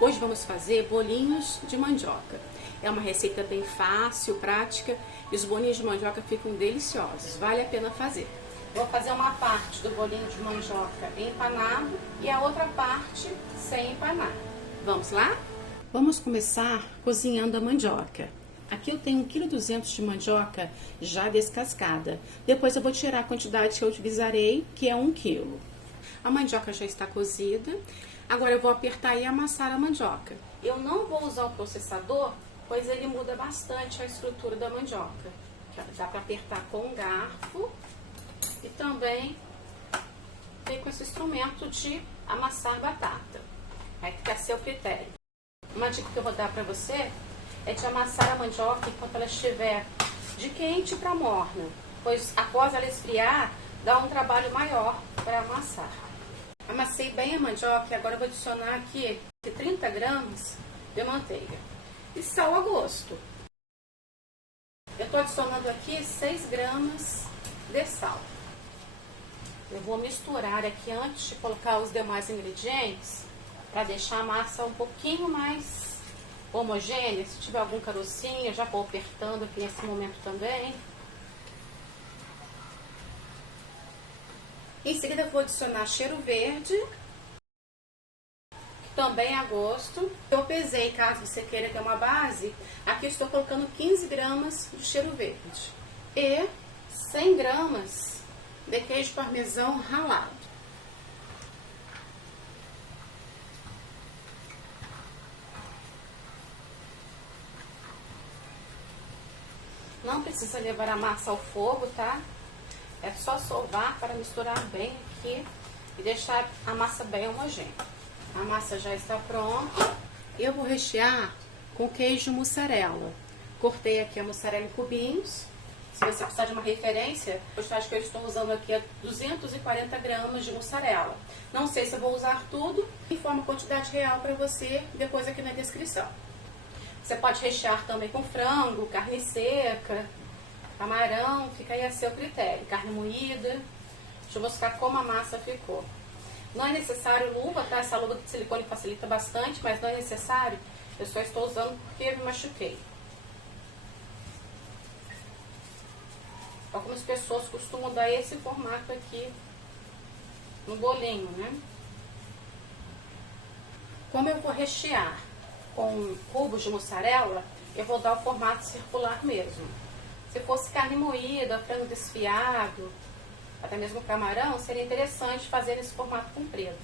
Hoje vamos fazer bolinhos de mandioca. É uma receita bem fácil, prática e os bolinhos de mandioca ficam deliciosos. Vale a pena fazer. Vou fazer uma parte do bolinho de mandioca empanado e a outra parte sem empanar. Vamos lá? Vamos começar cozinhando a mandioca. Aqui eu tenho 1,2 kg de mandioca já descascada. Depois eu vou tirar a quantidade que eu utilizarei, que é 1 kg. A mandioca já está cozida. Agora eu vou apertar e amassar a mandioca. Eu não vou usar o processador, pois ele muda bastante a estrutura da mandioca. Dá para apertar com um garfo e também tem com esse instrumento de amassar batata. Vai ficar a seu critério. Uma dica que eu vou dar para você é de amassar a mandioca enquanto ela estiver de quente para morna, pois após ela esfriar, dá um trabalho maior para amassar. Amassei bem a mandioca e agora eu vou adicionar aqui 30 gramas de manteiga e sal a gosto. Eu estou adicionando aqui 6 gramas de sal. Eu vou misturar aqui antes de colocar os demais ingredientes para deixar a massa um pouquinho mais homogênea. Se tiver algum carocinho, eu já vou apertando aqui nesse momento também. Em seguida eu vou adicionar cheiro verde, que também é a gosto. Eu pesei, caso você queira ter uma base, aqui eu estou colocando 15 gramas de cheiro verde e 100 gramas de queijo parmesão ralado. Não precisa levar a massa ao fogo, tá? É só sovar para misturar bem aqui e deixar a massa bem homogênea. A massa já está pronta. Eu vou rechear com queijo mussarela. Cortei aqui a mussarela em cubinhos. Se você precisar de uma referência, eu acho que eu estou usando aqui 240 gramas de mussarela. Não sei se eu vou usar tudo. Informo a quantidade real para você depois aqui na descrição. Você pode rechear também com frango, carne seca, camarão, fica aí a seu critério. Carne moída. Deixa eu mostrar como a massa ficou. Não é necessário luva, tá? Essa luva de silicone facilita bastante, mas não é necessário. Eu só estou usando porque eu me machuquei. Algumas pessoas costumam dar esse formato aqui no bolinho, né? Como eu vou rechear com cubos de mussarela, eu vou dar o formato circular mesmo. Se fosse carne moída, frango desfiado, até mesmo camarão, seria interessante fazer nesse formato comprido.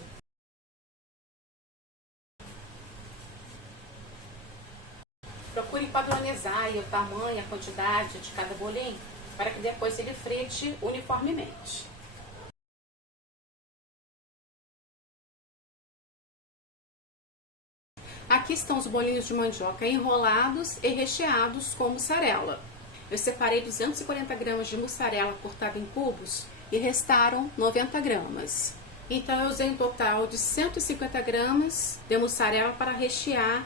Procure padronizar aí o tamanho, a quantidade de cada bolinho, para que depois ele frite uniformemente. Aqui estão os bolinhos de mandioca enrolados e recheados com mussarela. Eu separei 240 gramas de mussarela cortada em cubos e restaram 90 gramas. Então eu usei um total de 150 gramas de mussarela para rechear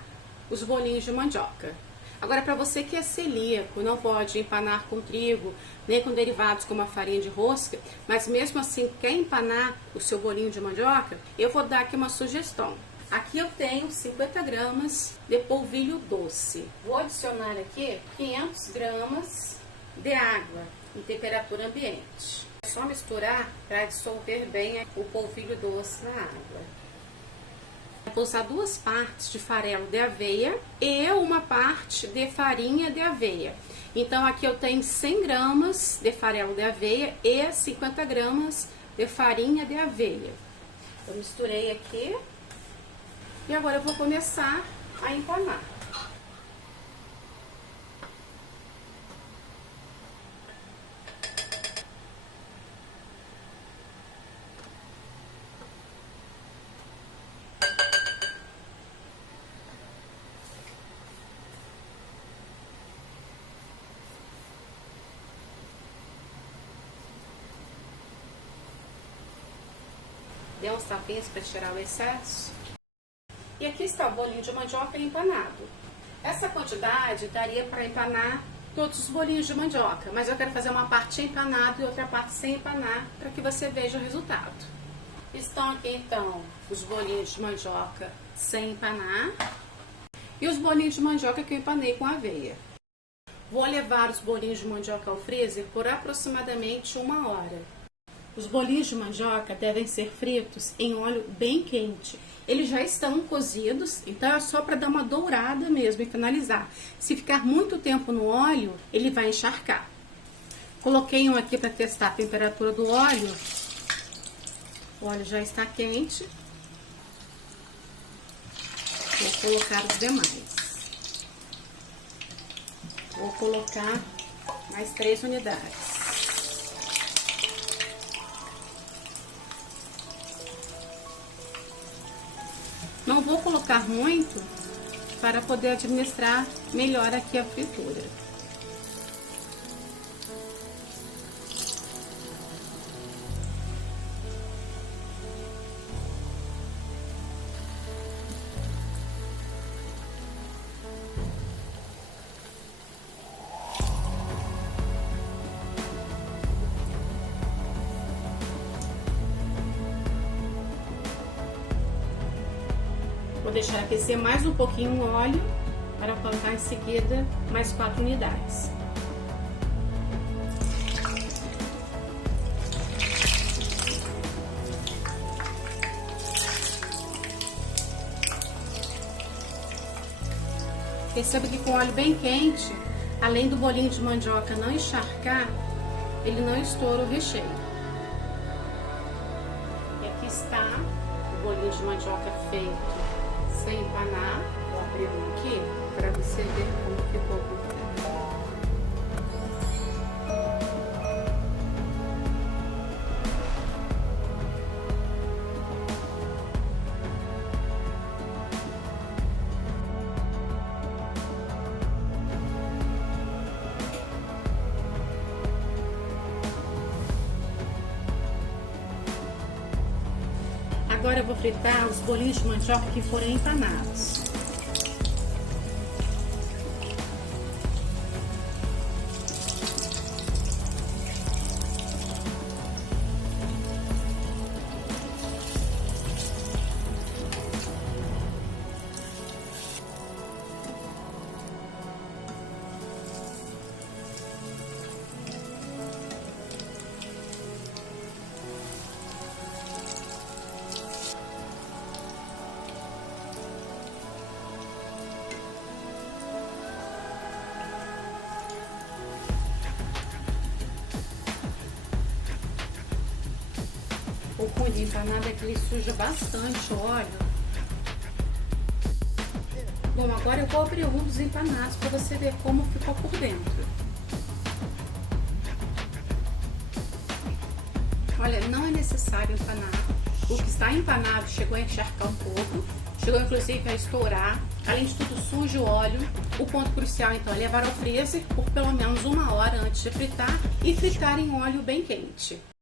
os bolinhos de mandioca. Agora, para você que é celíaco, não pode empanar com trigo, nem com derivados como a farinha de rosca, mas mesmo assim quer empanar o seu bolinho de mandioca, eu vou dar aqui uma sugestão. Aqui eu tenho 50 gramas de polvilho doce. Vou adicionar aqui 500 gramas de água em temperatura ambiente. É só misturar para dissolver bem o polvilho doce na água. Vou usar 2 partes de farelo de aveia e uma parte de farinha de aveia. Então aqui eu tenho 100 gramas de farelo de aveia e 50 gramas de farinha de aveia. Eu misturei aqui. E agora eu vou começar a empanar. Dê uns tapinhas para tirar o excesso. E aqui está o bolinho de mandioca empanado. Essa quantidade daria para empanar todos os bolinhos de mandioca, mas eu quero fazer uma parte empanada e outra parte sem empanar para que você veja o resultado. Estão aqui então os bolinhos de mandioca sem empanar. E os bolinhos de mandioca que eu empanei com aveia. Vou levar os bolinhos de mandioca ao freezer por aproximadamente 1 hora. Os bolinhos de mandioca devem ser fritos em óleo bem quente. Eles já estão cozidos, então é só para dar uma dourada mesmo e finalizar. Se ficar muito tempo no óleo, ele vai encharcar. Coloquei um aqui para testar a temperatura do óleo. O óleo já está quente. Vou colocar os demais. Vou colocar mais 3 unidades. Não vou colocar muito para poder administrar melhor aqui a fritura. Vou deixar aquecer mais um pouquinho o óleo para colocar em seguida mais 4 unidades. Perceba que com o óleo bem quente, além do bolinho de mandioca não encharcar, ele não estoura o recheio. E aqui está o bolinho de mandioca feito sem empanar. Vou abrir um aqui para você ver como ficou por dentro. Agora eu vou fritar os bolinhos de mandioca que forem empanados. O ruim de empanado é que ele suja bastante o óleo. Bom, agora eu vou abrir um dos empanados para você ver como ficou por dentro. Olha, não é necessário empanar. O que está empanado chegou a encharcar um pouco, chegou inclusive a estourar. Além de tudo, suja o óleo. O ponto crucial então é levar ao freezer por pelo menos 1 hora antes de fritar e fritar em óleo bem quente.